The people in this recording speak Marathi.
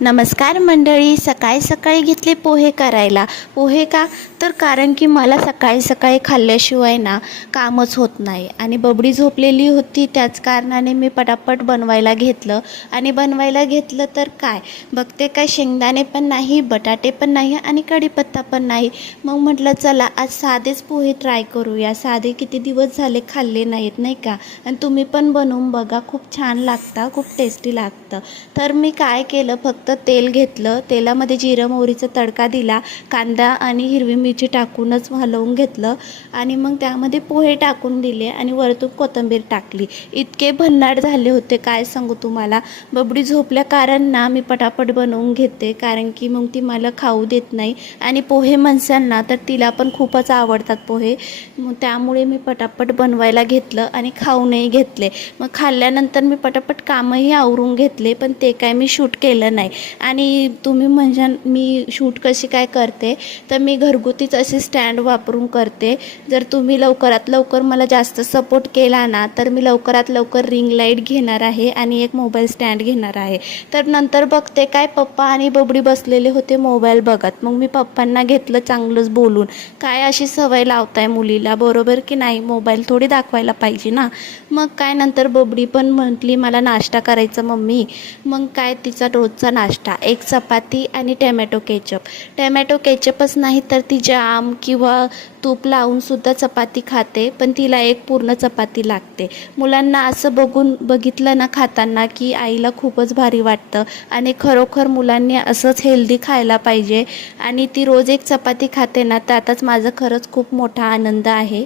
नमस्कार मंडळी सकाळी सकाळी घेतले पोहे करायला. पोहे का? तर कारण की मला सकाळी सकाळी खाल्ल्याशिवाय ना कामच होत नाही. आणि बबडी झोपलेली होती त्याच कारणाने मी पटापट बनवायला घेतलं. आणि बनवायला घेतलं तर काय? बघते काय शेंगदाणे पण नाही बटाटे पण नाही आणि कढीपत्ता पण नाही. मग म्हटलं चला आज साधेच पोहे ट्राय करूया. साधे किती दिवस झाले खाल्ले नाहीत नाही का? आणि तुम्ही पण बनवून बघा. खूप छान लागतं खूप टेस्टी लागतं. तर मी काय केलं? फक्त तेल घेतलं. तेलामध्ये जिरं मोहरीचा तडका दिला. कांदा आणि हिरवी मिरची टाकूनच हलवून घेतलं. आणि मग त्यामध्ये पोहे टाकून दिले आणि वरतून कोथिंबीर टाकली. इतके भन्नाट झाले होते काय सांगू तुम्हाला? बबडी झोपल्या कारण ना मी पटापट बनवून घेते कारण की मग ती मला खाऊ देत नाही. आणि पोहे म्हणसाल ना तर तिला पण खूपच आवडतात पोहे. मग त्यामुळे मी पटापट बनवायला घेतलं आणि खाऊनही घेतले. मग खाल्ल्यानंतर मी पटापट कामही आवरून घेतले पण ते काय मी शूट केलं नाही. आणि तुम्ही म्हणजे मी शूट कशी काय करते तर मी घरगुतीच असे स्टँड वापरून करते. जर तुम्ही लवकरात लवकर मला जास्त सपोर्ट केला ना तर मी लवकरात लवकर रिंग लाइट घेणार आहे आणि एक मोबाईल स्टँड घेणार आहे. तर नंतर बघते काय पप्पा आणि बबडी बसलेले होते मोबाईल बघत. मग मी पप्पांना घेतलं चांगलंच बोलून. काय अशी सवय लावताय मुलीला बरोबर की नाही? मोबाईल थोडी दाखवायला पाहिजे ना? मग काय नंतर बबडी पण म्हटली मला नाश्ता करायचा मम्मी. मग काय तिचा रोजचा नाश्ता एक चपाती आणि टॅमॅटो केचप. टॅमॅटो केचपच नाही तर ती जाम किंवा तूप लावूनसुद्धा चपाती खाते पण तिला एक पूर्ण चपाती लागते. मुलांना असं बघून बघितलं ना खाताना की आईला खूपच भारी वाटतं आणि खरोखर मुलांनी असंच हेल्दी खायला पाहिजे आणि ती रोज एक चपाती खाते ना त्यातच माझं खरंच खूप मोठा आनंद आहे.